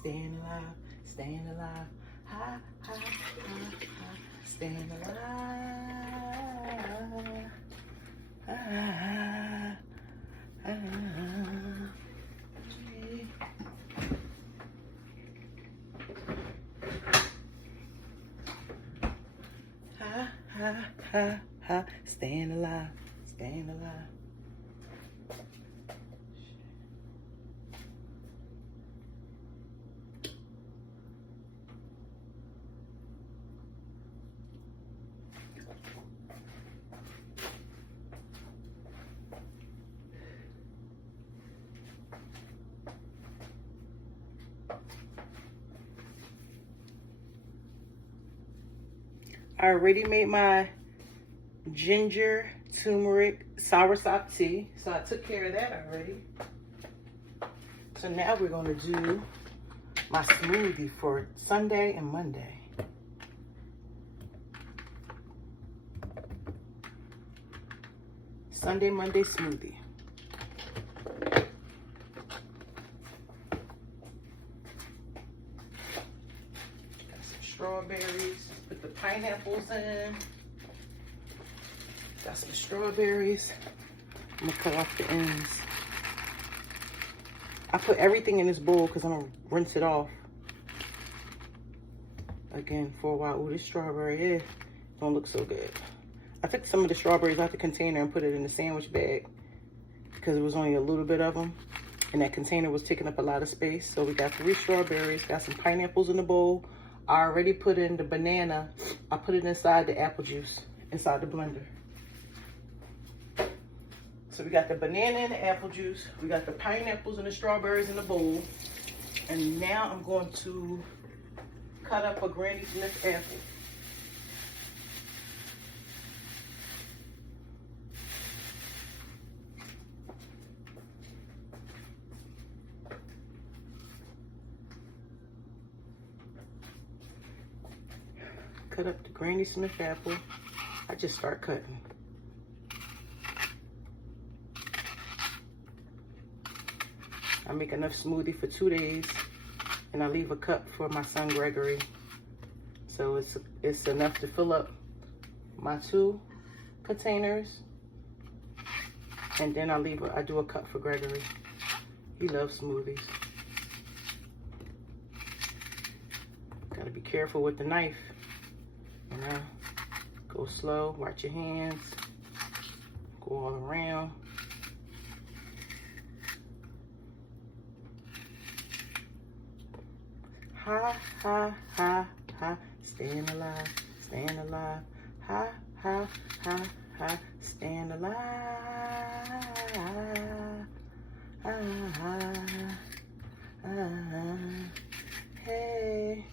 staying alive, staying alive. Ha, ha, ha, ha, staying alive. Ha, ha, ha, ha, ha, ha, ha, staying alive, staying alive. I already made my ginger, turmeric, soursop tea. So I took care of that already. So now we're gonna do my smoothie for Sunday and Monday. Sunday, Monday smoothie. Got some strawberries. Put the pineapples in. Got some strawberries. I'm gonna cut off the ends. I put everything in this bowl because I'm gonna rinse it off again for a while. Oh, this strawberry don't look so good. I took some of the strawberries out the container and put it in the sandwich bag because it was only a little bit of them, and that container was taking up a lot of space. So we got 3 strawberries, got some pineapples in the bowl. I already put in the banana. I put it inside the apple juice, inside the blender. So we got the banana and the apple juice. We got the pineapples and the strawberries in the bowl. And now I'm going to cut up a Granny Smith apple. Cut up the Granny Smith apple. I just start cutting. I make enough smoothie for 2 days, and I leave a cup for my son Gregory. So it's enough to fill up my 2 containers, and then I do a cup for Gregory. He loves smoothies. Gotta be careful with the knife. You know, go slow, watch your hands, go all around. Ha, ha, ha, ha, staying alive, staying alive. Ha, ha, ha, ha, staying alive. Ha, ha, ha, hey.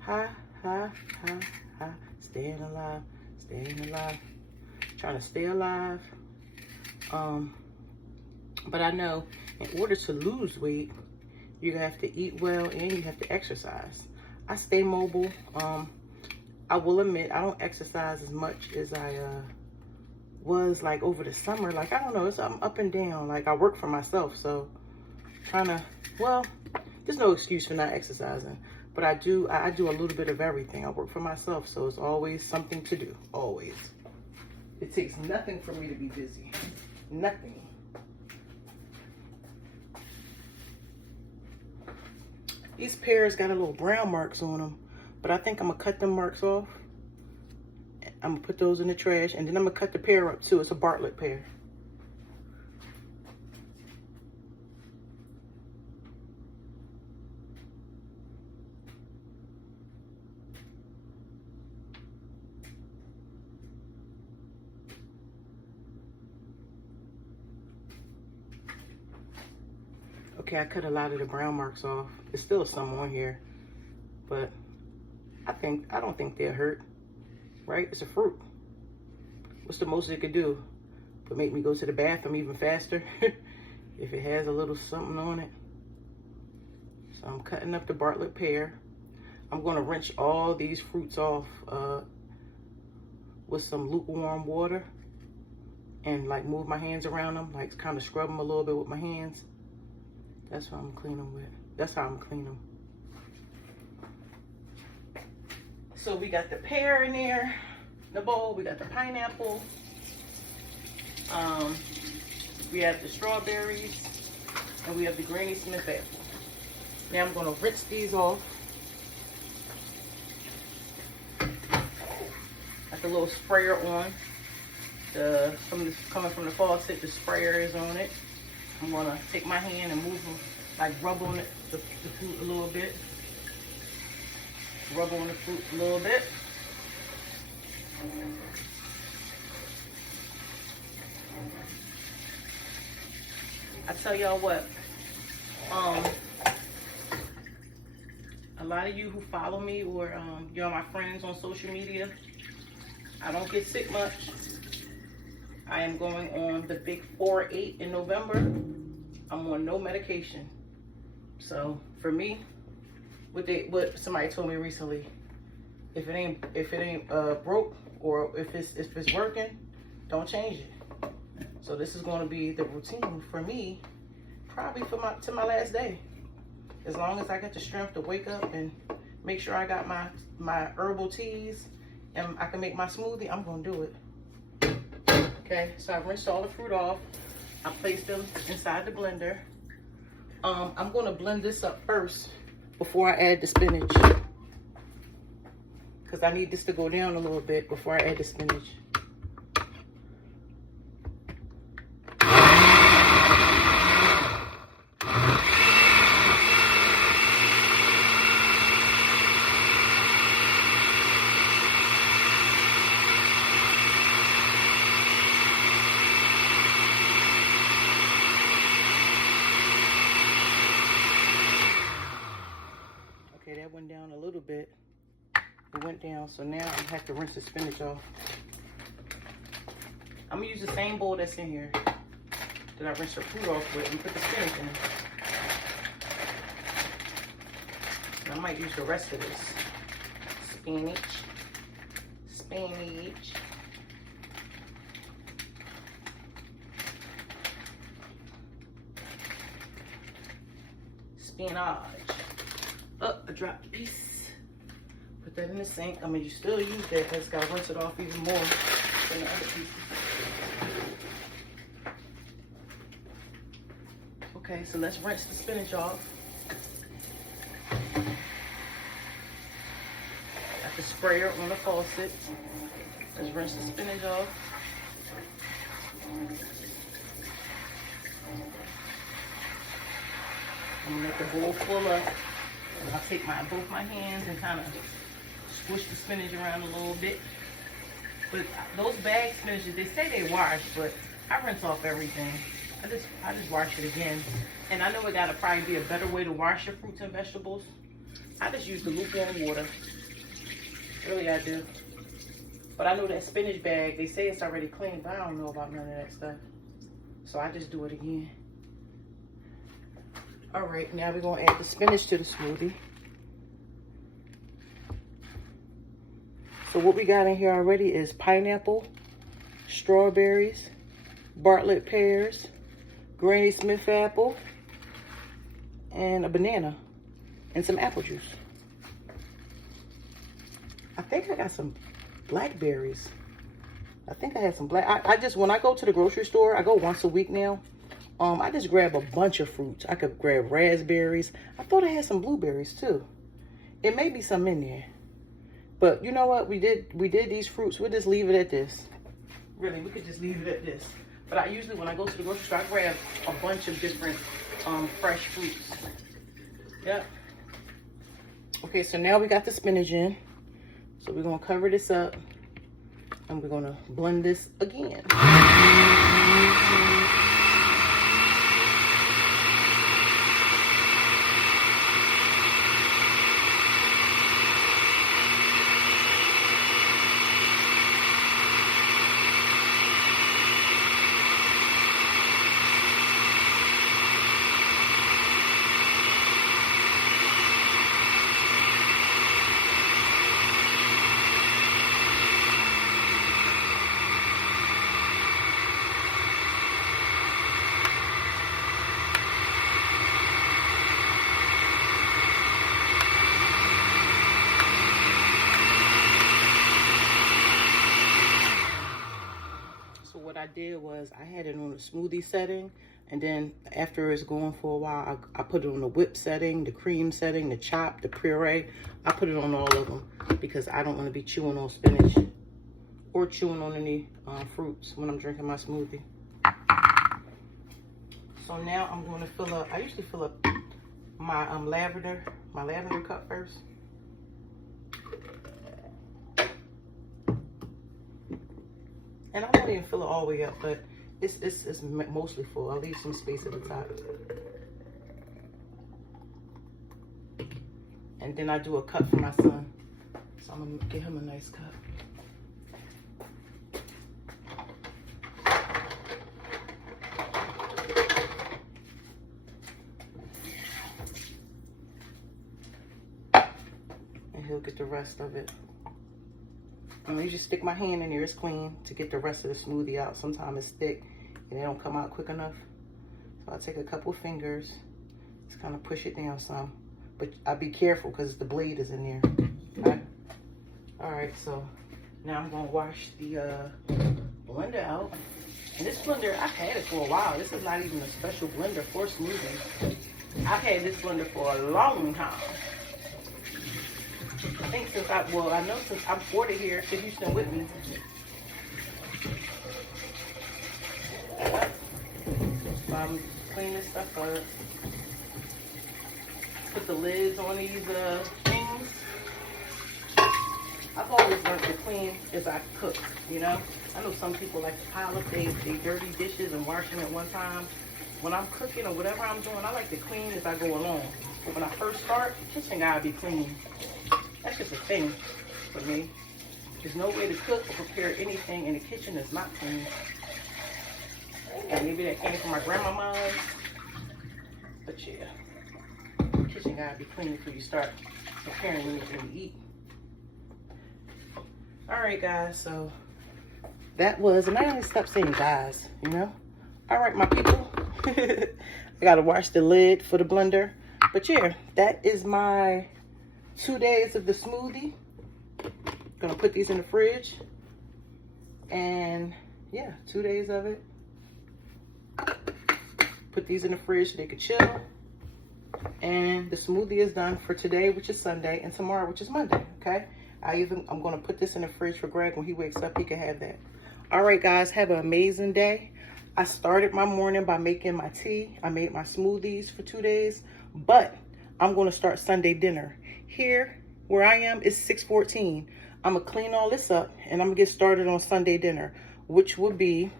Ha, ha, ha, ha, staying alive, staying alive. Trying to stay alive. But I know in order to lose weight, you have to eat well and you have to exercise. I stay mobile. I will admit I don't exercise as much as I was like over the summer. Like, I don't know, I'm up and down. Like, I work for myself, so there's no excuse for not exercising. But I do a little bit of everything. I work for myself, so it's always something to do, always. It takes nothing for me to be busy, nothing. These pears got a little brown marks on them, but I think I'm gonna cut them marks off. I'm gonna put those in the trash, and then I'm gonna cut the pear up too. It's a Bartlett pear. Okay, I cut a lot of the brown marks off. There's still some on here, but I don't think they'll hurt, right? It's a fruit. What's the most it could do? But make me go to the bathroom even faster if it has a little something on it. So I'm cutting up the Bartlett pear. I'm gonna rinse all these fruits off with some lukewarm water and like move my hands around them, like kind of scrub them a little bit with my hands. That's what I'm cleaning with. That's how I'm clean them. So we got the pear in there, the bowl. We got the pineapple. We have the strawberries, and we have the Granny Smith apple. Now I'm gonna rinse these off. Got the little sprayer on. Coming from the faucet, the sprayer is on it. I'm gonna take my hand and move them, like rub on it, the fruit a little bit. Rub on the fruit a little bit. I tell y'all what, a lot of you who follow me or y'all my friends on social media, I don't get sick much. I am going on the big 4-8 in November. I'm on no medication. So for me, what somebody told me recently, if it ain't broke or if it's working, don't change it. So this is going to be the routine for me, probably to my last day. As long as I get the strength to wake up and make sure I got my herbal teas and I can make my smoothie, I'm gonna do it. Okay, so I rinsed all the fruit off. I placed them inside the blender. I'm gonna blend this up first before I add the spinach, because I need this to go down a little bit before I add the spinach. Okay, that went down a little bit. It went down, so now I have to rinse the spinach off. I'm gonna use the same bowl that's in here that I rinsed the fruit off with and put the spinach in. And I might use the rest of this spinach. Oh, I dropped a piece. Put that in the sink. I mean, you still use that. I just gotta rinse it off even more than the other pieces. Okay, so let's rinse the spinach off. Got the sprayer on the faucet. Let's rinse the spinach off. I'm gonna let the bowl full up. And I'll take both my hands and kind of squish the spinach around a little bit. But those bag spinaches, they say they wash, but I rinse off everything. I just wash it again. And I know it gotta probably be a better way to wash your fruits and vegetables. I just use the lukewarm water. Really, I do. But I know that spinach bag, they say it's already clean, but I don't know about none of that stuff. So I just do it again. All right, now we're gonna add the spinach to the smoothie. So what we got in here already is pineapple, strawberries, Bartlett pears, Granny Smith apple, and a banana, and some apple juice. I think I got some blackberries. I think I had some when I go to the grocery store, I go once a week now. I just grab a bunch of fruits. I could grab raspberries. I thought I had some blueberries too. It may be some in there. But you know what? We did these fruits. We'll just leave it at this. Really, we could just leave it at this. But I usually, when I go to the grocery store, I grab a bunch of different fresh fruits. Yep. Okay, so now we got the spinach in. So we're gonna cover this up and we're gonna blend this again. did was I had it on a smoothie setting, and then after it's going for a while, I put it on the whip setting, the cream setting, the chop, the puree. I put it on all of them because I don't want to be chewing on spinach or chewing on any fruits when I'm drinking my smoothie. So now I'm going to fill up, I usually fill up my lavender cup first. And I won't even fill it all the way up, but it's mostly full. I'll leave some space at the top. And then I do a cup for my son. So I'm gonna get him a nice cup. And he'll get the rest of it. I'm gonna just stick my hand in there, it's clean, to get the rest of the smoothie out. Sometimes it's thick and it don't come out quick enough. So I take a couple fingers, just kind of push it down some. But I be careful because the blade is in there. Okay? All right, so now I'm gonna wash the blender out. And this blender, I've had it for a while. This is not even a special blender for smoothies. I've had this blender for a long time. I think since I know since I bought it here to Houston with me. So I'm cleaning this stuff up. Put the lids on these things. I've always learned to clean as I cook, you know? I know some people like to pile up their dirty dishes and wash them at one time. When I'm cooking or whatever I'm doing, I like to clean as I go along. But when I first start, the kitchen gotta be clean. That's just a thing for me. There's no way to cook or prepare anything in the kitchen that's not clean. And maybe that came from my grandma's. But yeah, the kitchen gotta be clean before you start preparing anything to eat. All right, guys, so that was, and I gotta stop saying guys, you know? All right, my people. I gotta wash the lid for the blender. But yeah, that is my 2 days of the smoothie. Gonna put these in the fridge. And yeah, 2 days of it. Put these in the fridge so they could chill. And the smoothie is done for today, which is Sunday, and tomorrow, which is Monday, okay? I'm gonna put this in the fridge for Greg. When he wakes up, he can have that. All right, guys, have an amazing day. I started my morning by making my tea. I made my smoothies for 2 days, but I'm gonna start Sunday dinner. Here, where I am, it's 6:14. I'm gonna clean all this up and I'm gonna get started on Sunday dinner, which will be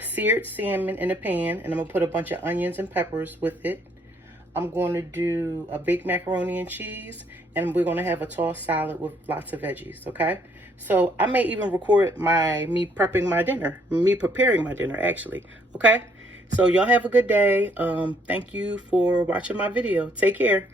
seared salmon in a pan, and I'm gonna put a bunch of onions and peppers with it. I'm going to do a baked macaroni and cheese, and we're gonna have a tossed salad with lots of veggies, okay? So I may even record me preparing my dinner, actually, okay? So y'all have a good day. Thank you for watching my video. Take care.